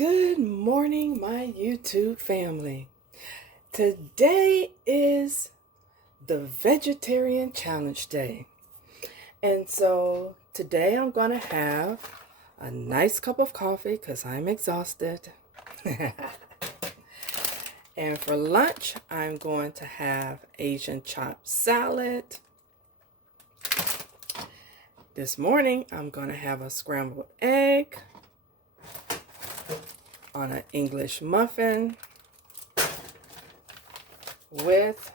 Good morning, my YouTube family. Today is the Vegetarian Challenge Day. And so today I'm going to have a nice cup of coffee because I'm exhausted. And for lunch, I'm going to have Asian chopped salad. This morning, I'm going to have a scrambled egg on an English muffin with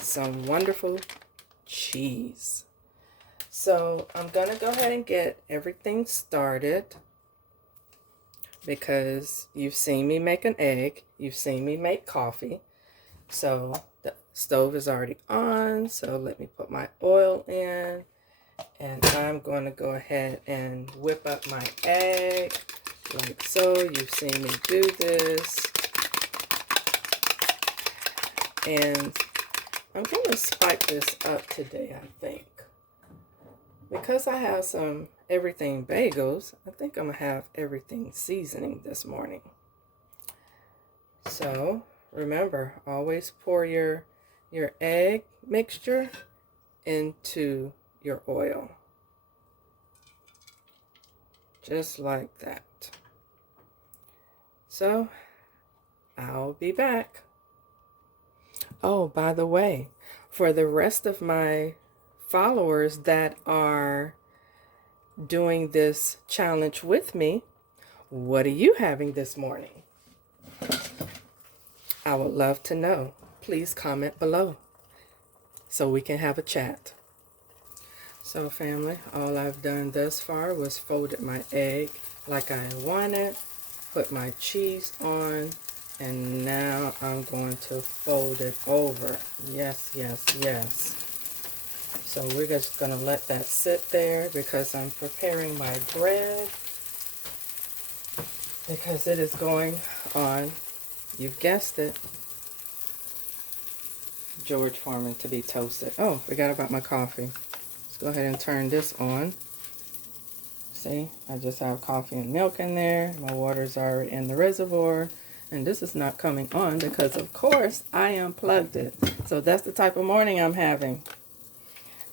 some wonderful cheese. So I'm going to go ahead and get everything started because you've seen me make an egg. You've seen me make coffee. So the stove is already on. So let me put my oil in. And I'm going to go ahead and whip up my egg like so. You've seen me do this. And I'm going to spike this up today, I think. Because I have some everything bagels, I think I'm going to have everything seasoning this morning. So remember, always pour your egg mixture into your oil. Just like that. So I'll be back. Oh, by the way, for the rest of my followers that are doing this challenge with me, what are you having this morning? I would love to know. Please comment below so we can have a chat. So family, all I've done thus far was folded my egg like I wanted, put my cheese on, and now I'm going to fold it over. Yes, yes, yes. So we're just going to let that sit there because I'm preparing my bread because it is going on, you've guessed it, George Foreman to be toasted. Oh, forgot about my coffee. Let's go ahead and turn this on. See, I just have coffee and milk in there. My water's already in the reservoir. And this is not coming on because, of course, I unplugged it. So that's the type of morning I'm having.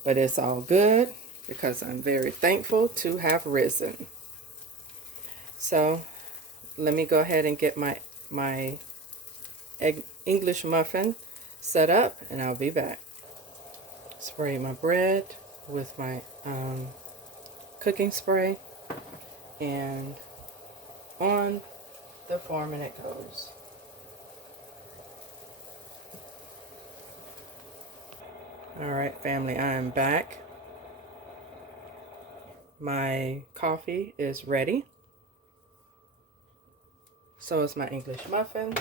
But it's all good because I'm very thankful to have risen. So let me go ahead and get my English muffin set up and I'll be back. Spray my bread with my cooking spray, and on the Foreman it goes. Alright family, I am back. My coffee is ready. So is my English muffin.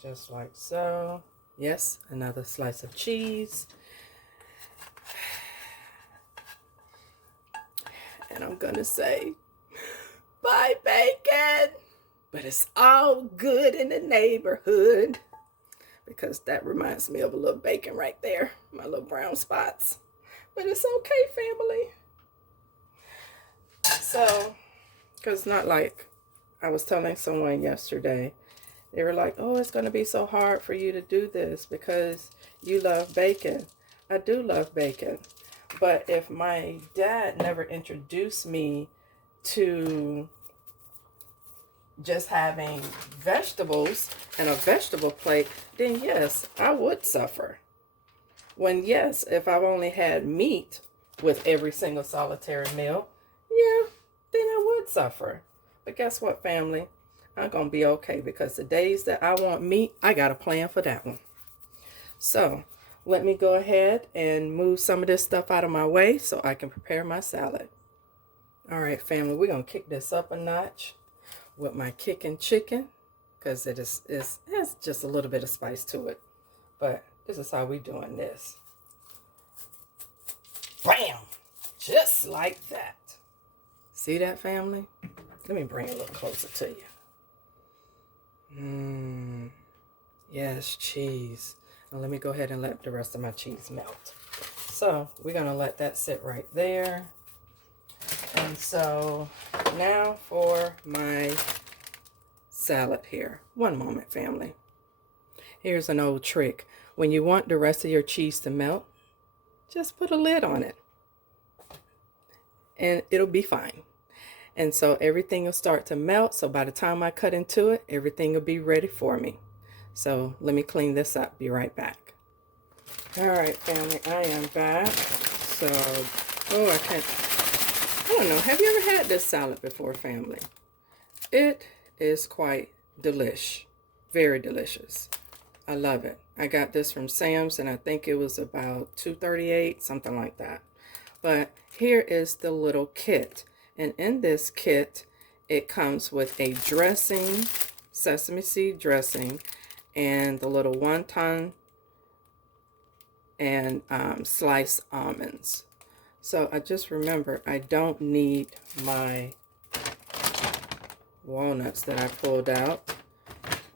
Just like so. Yes, another slice of cheese. And I'm gonna say, bye bacon! But it's all good in the neighborhood. Because that reminds me of a little bacon right there. My little brown spots. But it's okay, family. So, because not like I was telling someone yesterday. They were like, oh, it's going to be so hard for you to do this because you love bacon. I do love bacon. But if my dad never introduced me to just having vegetables and a vegetable plate, then yes, I would suffer. When yes, if I've only had meat with every single solitary meal, yeah, then I would suffer. But guess what, family? I'm going to be okay because the days that I want meat, I got a plan for that one. So let me go ahead and move some of this stuff out of my way so I can prepare my salad. All right, family, we're going to kick this up a notch with my kicking chicken because it has just a little bit of spice to it. But this is how we doing this. Bam! Just like that. See that, family? Let me bring it a little closer to you. Yes, cheese. Now let me go ahead and let the rest of my cheese melt. So we're going to let that sit right there. And so now for my salad here. One moment, family. Here's an old trick. When you want the rest of your cheese to melt, just put a lid on it and it'll be fine. And so everything will start to melt. So by the time I cut into it, everything will be ready for me. So let me clean this up. Be right back. All right, family, I am back. So, oh, I don't know. Have you ever had this salad before, family? It is quite delish. Very delicious. I love it. I got this from Sam's, and I think it was about $2.38, something like that. But here is the little kit. And in this kit, it comes with a dressing, sesame seed dressing, and the little wonton and sliced almonds. So I just remember I don't need my walnuts that I pulled out.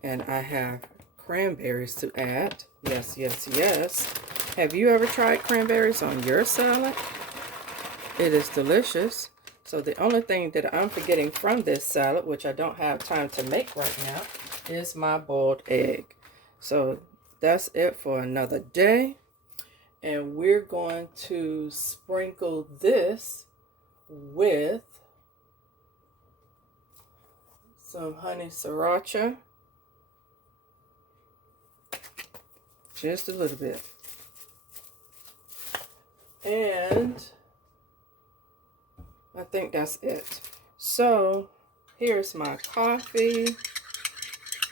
And I have cranberries to add. Yes, yes, yes. Have you ever tried cranberries on your salad? It is delicious. So the only thing that I'm forgetting from this salad, which I don't have time to make right now, is my boiled egg. So that's it for another day. And we're going to sprinkle this with some honey sriracha. Just a little bit. And I think that's it. So here's my coffee.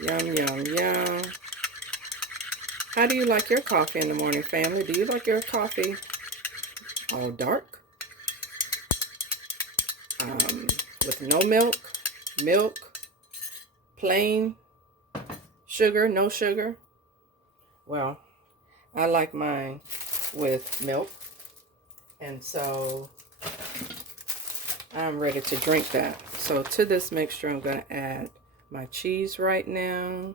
Yum, yum, yum. How do you like your coffee in the morning, family? Do you like your coffee all dark? With no milk, milk, plain, sugar, no sugar? Well, I like mine with milk. And so I'm ready to drink that. So to this mixture, I'm going to add my cheese right now.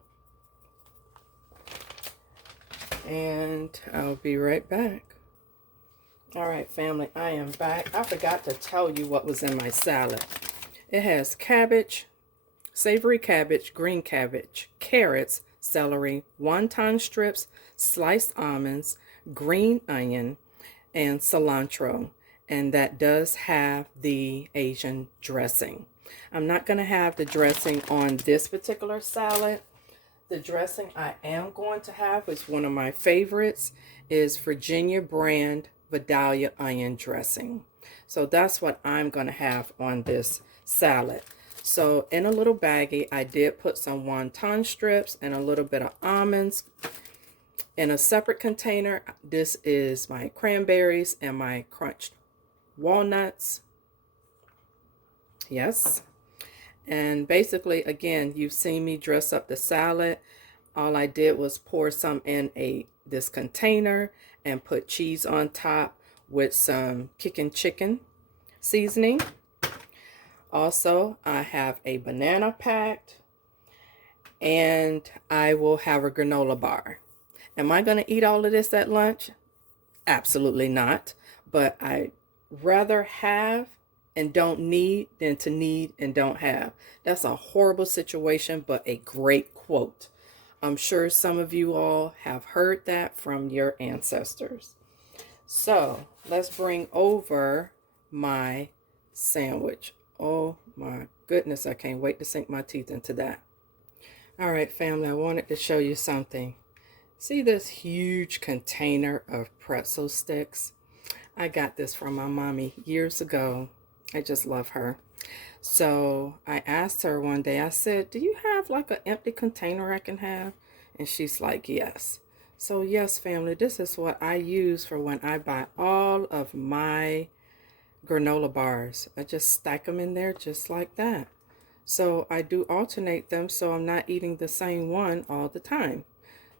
And I'll be right back. All right, family, I am back. I forgot to tell you what was in my salad. It has cabbage, savory cabbage, green cabbage, carrots, celery, wonton strips, sliced almonds, green onion, and cilantro. And that does have the Asian dressing. I'm not going to have the dressing on this particular salad. The dressing I am going to have is one of my favorites, is Virginia brand Vidalia onion dressing. So that's what I'm going to have on this salad. So in a little baggie, I did put some wonton strips and a little bit of almonds. In a separate container, this is my cranberries and my crunched walnuts. Yes. And basically, again, you've seen me dress up the salad. All I did was pour some in this container and put cheese on top with some kicking chicken seasoning. Also, I have a banana packed, and I will have a granola bar. Am I going to eat all of this at lunch? Absolutely not. But I rather have and don't need than to need and don't have. That's a horrible situation, but a great quote. I'm sure some of you all have heard that from your ancestors. So let's bring over my sandwich. Oh my goodness, I can't wait to sink my teeth into that. All right, family, I wanted to show you something. See this huge container of pretzel sticks? I got this from my mommy years ago. I just love her. So I asked her one day, I said, do you have like an empty container I can have? And she's like, yes. So yes, family, this is what I use for when I buy all of my granola bars. I just stack them in there just like that. So I do alternate them so I'm not eating the same one all the time.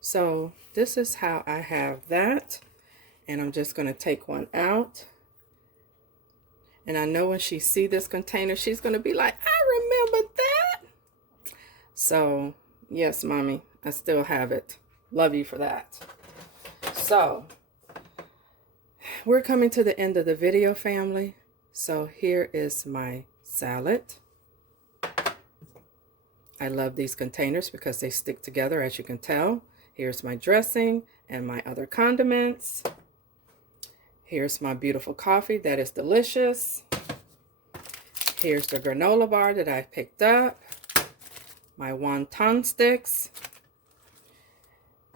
So this is how I have that. And I'm just going to take one out. And I know when she see this container, she's going to be like, I remember that. So, yes, Mommy, I still have it. Love you for that. So, we're coming to the end of the video, family. So here is my salad. I love these containers because they stick together, as you can tell. Here's my dressing and my other condiments. Here's my beautiful coffee that is delicious. Here's the granola bar that I picked up. My wonton sticks.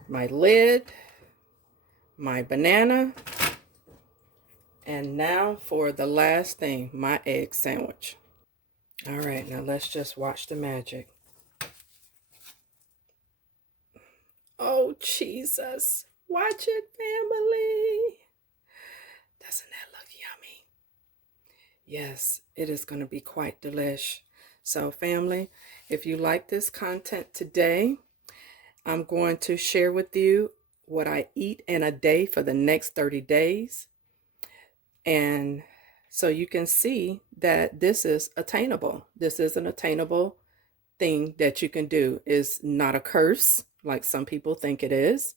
My lid. My banana. And now for the last thing, my egg sandwich. All right, now let's just watch the magic. Oh, Jesus. Watch it, family. Doesn't that look yummy? Yes, it is going to be quite delish. So, family, if you like this content today, I'm going to share with you what I eat in a day for the next 30 days. And so you can see that this is attainable. This is an attainable thing that you can do. It's not a curse like some people think it is.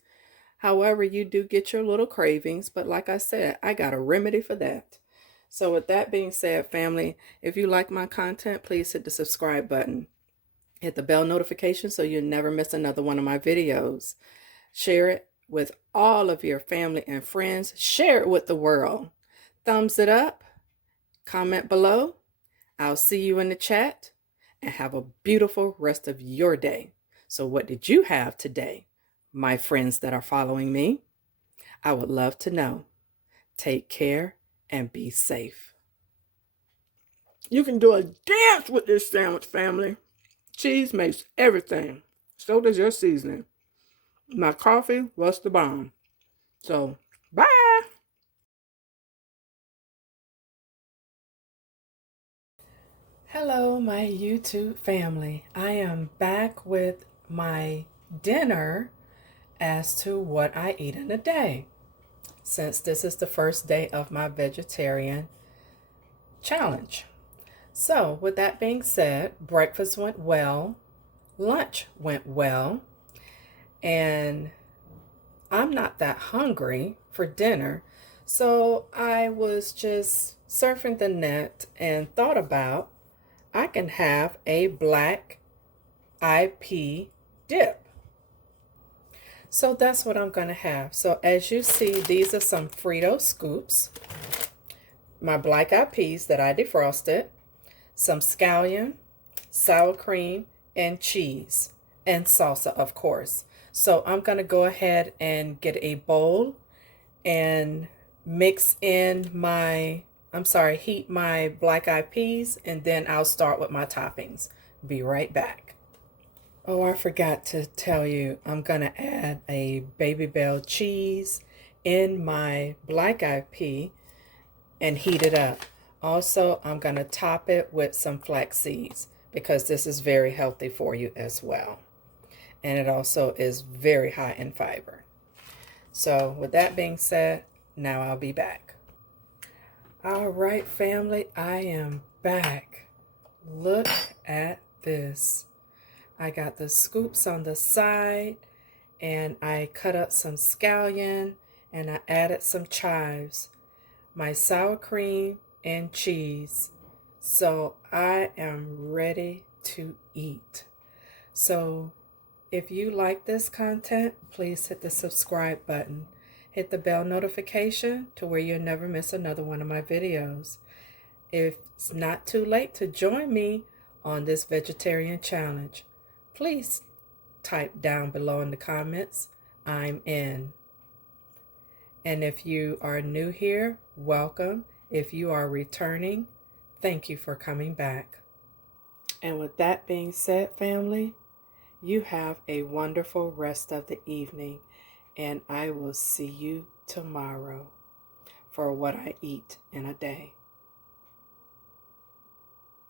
However, you do get your little cravings, but like I said, I got a remedy for that. So with that being said, family, if you like my content, please hit the subscribe button. Hit the bell notification so you never miss another one of my videos. Share it with all of your family and friends. Share it with the world. Thumbs it up. Comment below. I'll see you in the chat. And have a beautiful rest of your day. So what did you have today, my friends that are following me? I would love to know. Take care and be safe. You can do a dance with this sandwich, family. Cheese makes everything. So does your seasoning. My coffee was the bomb. So, bye. Hello, my YouTube family. I am back with my dinner as to what I eat in a day, since this is the first day of my vegetarian challenge. So with that being said, breakfast went well, lunch went well, and I'm not that hungry for dinner. So I was just surfing the net and thought about I can have a black eyed pea dip. So that's what I'm going to have. So as you see, these are some Frito scoops, my black eyed peas that I defrosted, some scallion, sour cream, and cheese, and salsa, of course. So I'm going to go ahead and get a bowl and mix in heat my black eyed peas, and then I'll start with my toppings. Be right back. Oh, I forgot to tell you, I'm going to add a Baby Bell cheese in my black eyed pea and heat it up. Also, I'm going to top it with some flax seeds because this is very healthy for you as well. And it also is very high in fiber. So with that being said, now I'll be back. All right, family, I am back. Look at this. I got the scoops on the side, and I cut up some scallion, and I added some chives, my sour cream, and cheese. So I am ready to eat. So if you like this content, please hit the subscribe button. Hit the bell notification to where you'll never miss another one of my videos. If it's not too late to join me on this vegetarian challenge, please type down below in the comments, I'm in. And if you are new here, welcome. If you are returning, thank you for coming back. And with that being said, family, you have a wonderful rest of the evening, and I will see you tomorrow for what I eat in a day.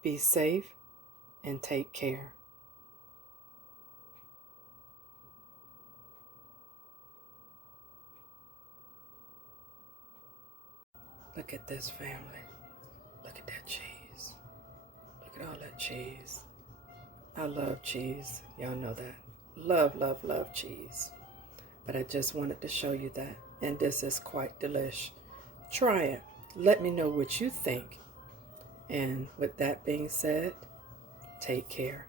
Be safe and take care. Look at this, family. Look at that cheese. Look at all that cheese. I love cheese. Y'all know that. Love, love, love cheese. But I just wanted to show you that. And this is quite delish. Try it. Let me know what you think. And with that being said, take care.